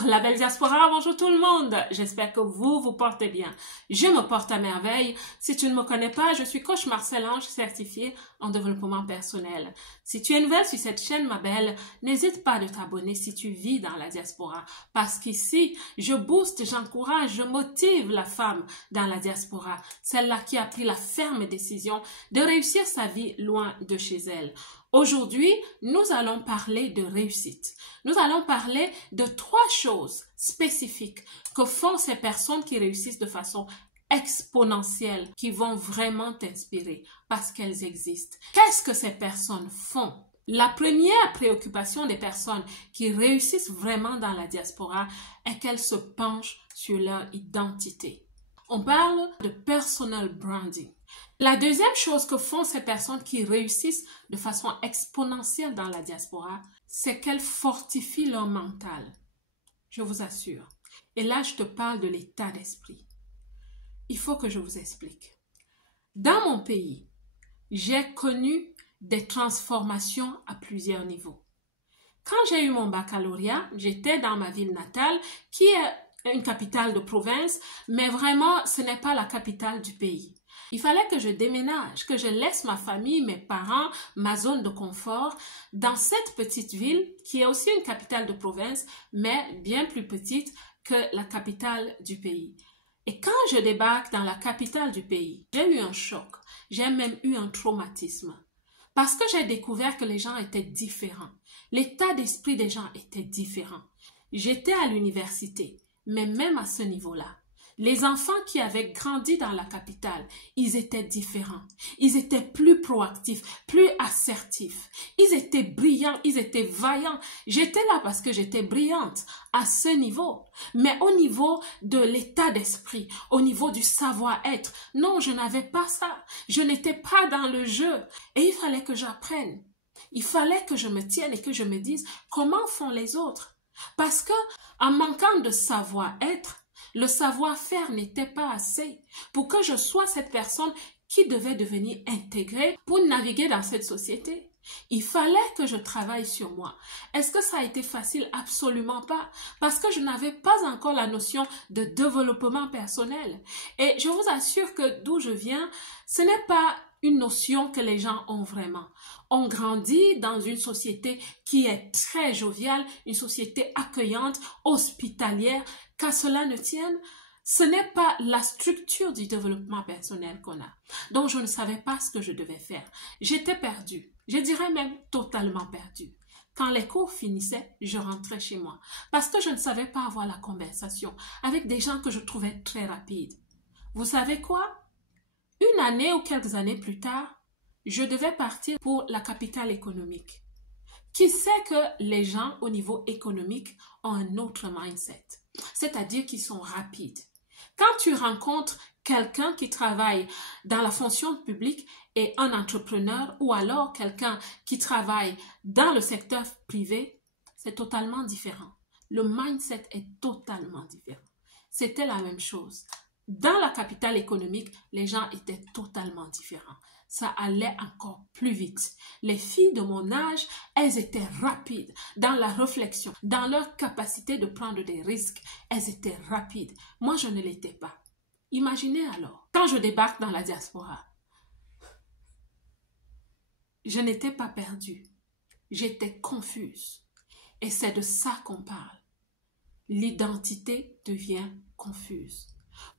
Bonjour la belle diaspora, bonjour tout le monde. J'espère que vous portez bien. Je me porte à merveille. Si tu ne me connais pas, je suis coach Marcel Ange certifié en développement personnel. Si tu es nouvelle sur cette chaîne, ma belle, n'hésite pas de t'abonner si tu vis dans la diaspora. Parce qu'ici, je booste, j'encourage, je motive la femme dans la diaspora. Celle-là qui a pris la ferme décision de réussir sa vie loin de chez elle. Aujourd'hui, nous allons parler de réussite. Nous allons parler de 3 choses spécifiques que font ces personnes qui réussissent de façon exponentielle, qui vont vraiment t'inspirer parce qu'elles existent. Qu'est-ce que ces personnes font? La première préoccupation des personnes qui réussissent vraiment dans la diaspora est qu'elles se penchent sur leur identité. On parle de personal branding. La deuxième chose que font ces personnes qui réussissent de façon exponentielle dans la diaspora, c'est qu'elles fortifient leur mental. Je vous assure. Et là, je te parle de l'état d'esprit. Il faut que je vous explique. Dans mon pays, j'ai connu des transformations à plusieurs niveaux. Quand j'ai eu mon baccalauréat, j'étais dans ma ville natale, qui est une capitale de province, mais vraiment, ce n'est pas la capitale du pays. Il fallait que je déménage, que je laisse ma famille, mes parents, ma zone de confort dans cette petite ville qui est aussi une capitale de province, mais bien plus petite que la capitale du pays. Et quand je débarque dans la capitale du pays, j'ai eu un choc, j'ai même eu un traumatisme. Parce que j'ai découvert que les gens étaient différents. L'état d'esprit des gens était différent. J'étais à l'université, mais même à ce niveau-là, les enfants qui avaient grandi dans la capitale, ils étaient différents. Ils étaient plus proactifs, plus assertifs. Ils étaient brillants, ils étaient vaillants. J'étais là parce que j'étais brillante à ce niveau. Mais au niveau de l'état d'esprit, au niveau du savoir-être, non, je n'avais pas ça. Je n'étais pas dans le jeu. Et il fallait que j'apprenne. Il fallait que je me tienne et que je me dise comment font les autres. Parce que en manquant de savoir-être, le savoir-faire n'était pas assez pour que je sois cette personne qui devait devenir intégrée pour naviguer dans cette société. Il fallait que je travaille sur moi. Est-ce que ça a été facile? Absolument pas. Parce que je n'avais pas encore la notion de développement personnel. Et je vous assure que d'où je viens, ce n'est pas une notion que les gens ont vraiment. On grandit dans une société qui est très joviale, une société accueillante, hospitalière. Qu'à cela ne tienne, ce n'est pas la structure du développement personnel qu'on a. Donc, je ne savais pas ce que je devais faire. J'étais perdue. Je dirais même totalement perdue. Quand les cours finissaient, je rentrais chez moi parce que je ne savais pas avoir la conversation avec des gens que je trouvais très rapides. Vous savez quoi? Une année ou quelques années plus tard, je devais partir pour la capitale économique. Qui sait que les gens au niveau économique ont un autre mindset, c'est-à-dire qu'ils sont rapides. Quand tu rencontres quelqu'un qui travaille dans la fonction publique et un entrepreneur ou alors quelqu'un qui travaille dans le secteur privé, c'est totalement différent. Le mindset est totalement différent. C'était la même chose. Dans la capitale économique, les gens étaient totalement différents. Ça allait encore plus vite. Les filles de mon âge, elles étaient rapides dans la réflexion, dans leur capacité de prendre des risques. Elles étaient rapides. Moi, je ne l'étais pas. Imaginez alors, quand je débarque dans la diaspora, je n'étais pas perdue. J'étais confuse. Et c'est de ça qu'on parle. L'identité devient confuse.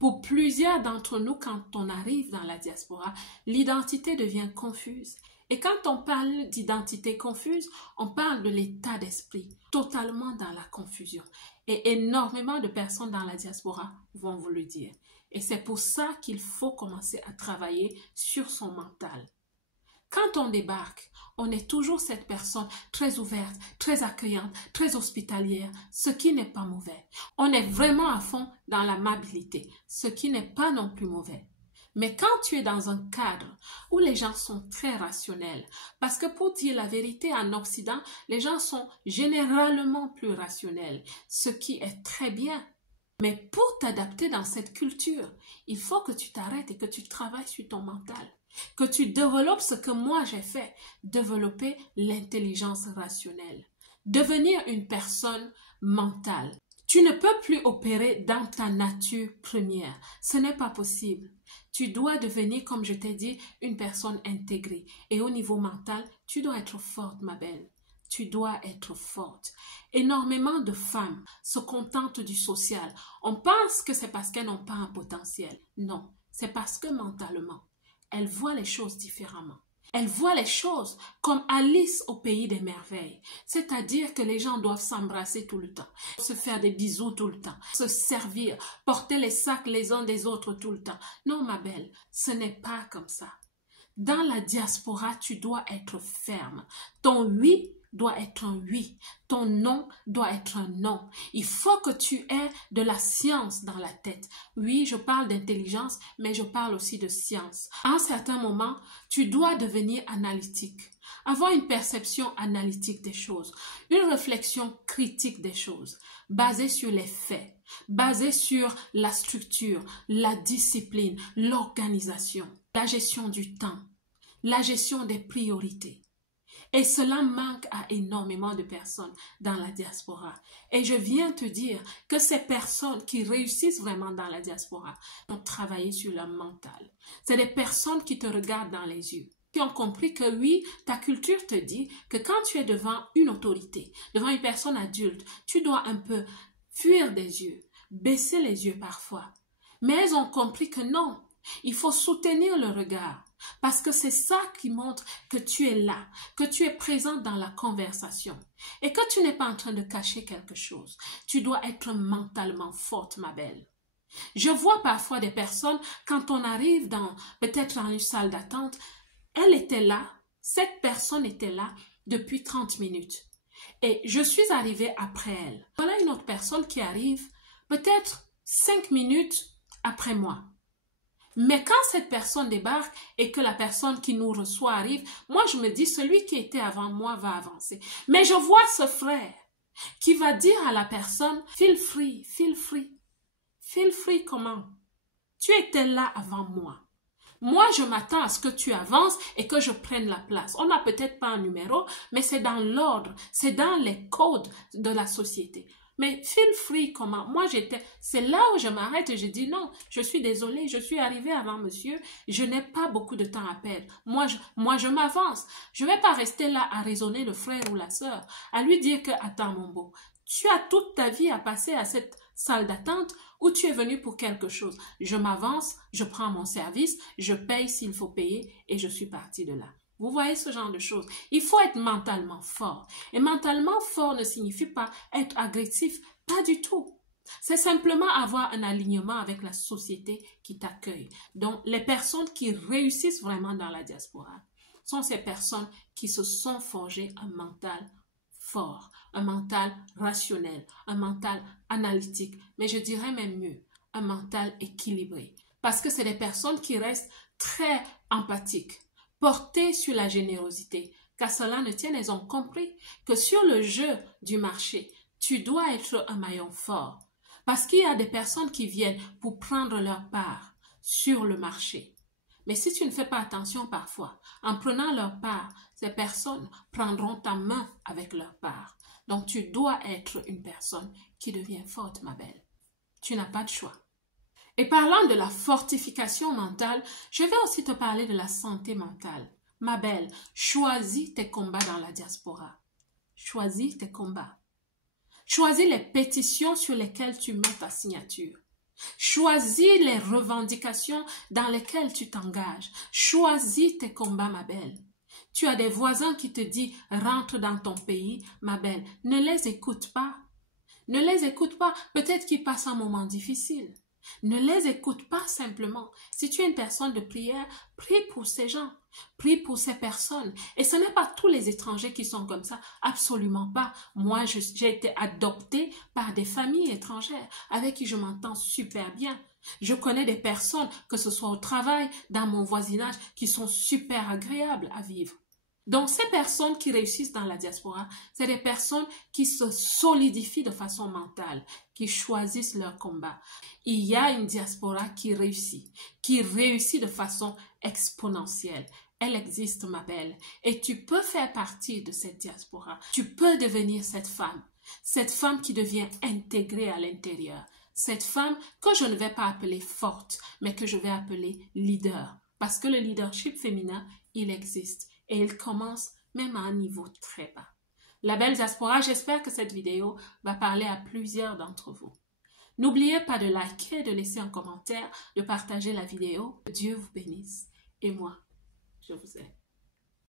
Pour plusieurs d'entre nous, quand on arrive dans la diaspora, l'identité devient confuse. Et quand on parle d'identité confuse, on parle de l'état d'esprit, totalement dans la confusion. Et énormément de personnes dans la diaspora vont vous le dire. Et c'est pour ça qu'il faut commencer à travailler sur son mental. Quand on débarque, on est toujours cette personne très ouverte, très accueillante, très hospitalière, ce qui n'est pas mauvais. On est vraiment à fond dans l'amabilité, ce qui n'est pas non plus mauvais. Mais quand tu es dans un cadre où les gens sont très rationnels, parce que pour dire la vérité, en Occident, les gens sont généralement plus rationnels, ce qui est très bien. Mais pour t'adapter dans cette culture, il faut que tu t'arrêtes et que tu travailles sur ton mental. Que tu développes ce que moi j'ai fait, développer l'intelligence rationnelle, devenir une personne mentale. Tu ne peux plus opérer dans ta nature première. Ce n'est pas possible. Tu dois devenir, comme je t'ai dit, une personne intégrée. Et au niveau mental, tu dois être forte, ma belle. Tu dois être forte. Énormément de femmes se contentent du social. On pense que c'est parce qu'elles n'ont pas un potentiel. Non, c'est parce que mentalement, elles voient les choses différemment. Elles voient les choses comme Alice au pays des merveilles. C'est-à-dire que les gens doivent s'embrasser tout le temps, se faire des bisous tout le temps, se servir, porter les sacs les uns des autres tout le temps. Non, ma belle, ce n'est pas comme ça. Dans la diaspora, tu dois être ferme. Ton oui doit être un oui. Ton non doit être un non. Il faut que tu aies de la science dans la tête. Oui, je parle d'intelligence, mais je parle aussi de science. À un certain moment, tu dois devenir analytique. Avoir une perception analytique des choses, une réflexion critique des choses, basée sur les faits, basée sur la structure, la discipline, l'organisation, la gestion du temps, la gestion des priorités. Et cela manque à énormément de personnes dans la diaspora. Et je viens te dire que ces personnes qui réussissent vraiment dans la diaspora ont travaillé sur leur mental. C'est des personnes qui te regardent dans les yeux, qui ont compris que oui, ta culture te dit que quand tu es devant une autorité, devant une personne adulte, tu dois un peu fuir des yeux, baisser les yeux parfois. Mais elles ont compris que non, il faut soutenir le regard. Parce que c'est ça qui montre que tu es là, que tu es présente dans la conversation et que tu n'es pas en train de cacher quelque chose. Tu dois être mentalement forte, ma belle. Je vois parfois des personnes, quand on arrive peut-être dans une salle d'attente, elle était là, cette personne était là depuis 30 minutes et je suis arrivée après elle. Voilà une autre personne qui arrive peut-être 5 minutes après moi. Mais quand cette personne débarque et que la personne qui nous reçoit arrive, moi je me dis, celui qui était avant moi va avancer. Mais je vois ce frère qui va dire à la personne, feel free, feel free. Feel free comment? Tu étais là avant moi. Moi, je m'attends à ce que tu avances et que je prenne la place. On n'a peut-être pas un numéro, mais c'est dans l'ordre, c'est dans les codes de la société. Mais feel free comment? Moi, c'est là où je m'arrête et je dis non, je suis désolée, je suis arrivée avant monsieur, je n'ai pas beaucoup de temps à perdre. Moi, je m'avance. Je ne vais pas rester là à raisonner le frère ou la sœur, à lui dire que, attends mon beau, tu as toute ta vie à passer à cette salle d'attente où tu es venu pour quelque chose. Je m'avance, je prends mon service, je paye s'il faut payer et je suis partie de là. Vous voyez ce genre de choses. Il faut être mentalement fort. Et mentalement fort ne signifie pas être agressif. Pas du tout. C'est simplement avoir un alignement avec la société qui t'accueille. Donc, les personnes qui réussissent vraiment dans la diaspora sont ces personnes qui se sont forgées un mental fort, un mental rationnel, un mental analytique. Mais je dirais même mieux, un mental équilibré. Parce que c'est des personnes qui restent très empathiques, portés sur la générosité, qu'à cela ne tienne, elles ont compris que sur le jeu du marché, tu dois être un maillon fort. Parce qu'il y a des personnes qui viennent pour prendre leur part sur le marché. Mais si tu ne fais pas attention parfois, en prenant leur part, ces personnes prendront ta main avec leur part. Donc tu dois être une personne qui devient forte, ma belle. Tu n'as pas de choix. Et parlant de la fortification mentale, je vais aussi te parler de la santé mentale. Ma belle, choisis tes combats dans la diaspora. Choisis tes combats. Choisis les pétitions sur lesquelles tu mets ta signature. Choisis les revendications dans lesquelles tu t'engages. Choisis tes combats, ma belle. Tu as des voisins qui te disent « rentre dans ton pays », ma belle. Ne les écoute pas. Ne les écoute pas. Peut-être qu'ils passent un moment difficile. Ne les écoute pas simplement. Si tu es une personne de prière, prie pour ces gens, prie pour ces personnes. Et ce n'est pas tous les étrangers qui sont comme ça, absolument pas. Moi, j'ai été adoptée par des familles étrangères avec qui je m'entends super bien. Je connais des personnes, que ce soit au travail, dans mon voisinage, qui sont super agréables à vivre. Donc, ces personnes qui réussissent dans la diaspora, c'est des personnes qui se solidifient de façon mentale, qui choisissent leur combat. Il y a une diaspora qui réussit de façon exponentielle. Elle existe, ma belle, et tu peux faire partie de cette diaspora. Tu peux devenir cette femme. Cette femme qui devient intégrée à l'intérieur. Cette femme que je ne vais pas appeler forte, mais que je vais appeler leader. Parce que le leadership féminin, il existe. Et il commence même à un niveau très bas. La belle diaspora, j'espère que cette vidéo va parler à plusieurs d'entre vous. N'oubliez pas de liker, de laisser un commentaire, de partager la vidéo. Que Dieu vous bénisse. Et moi, je vous aime.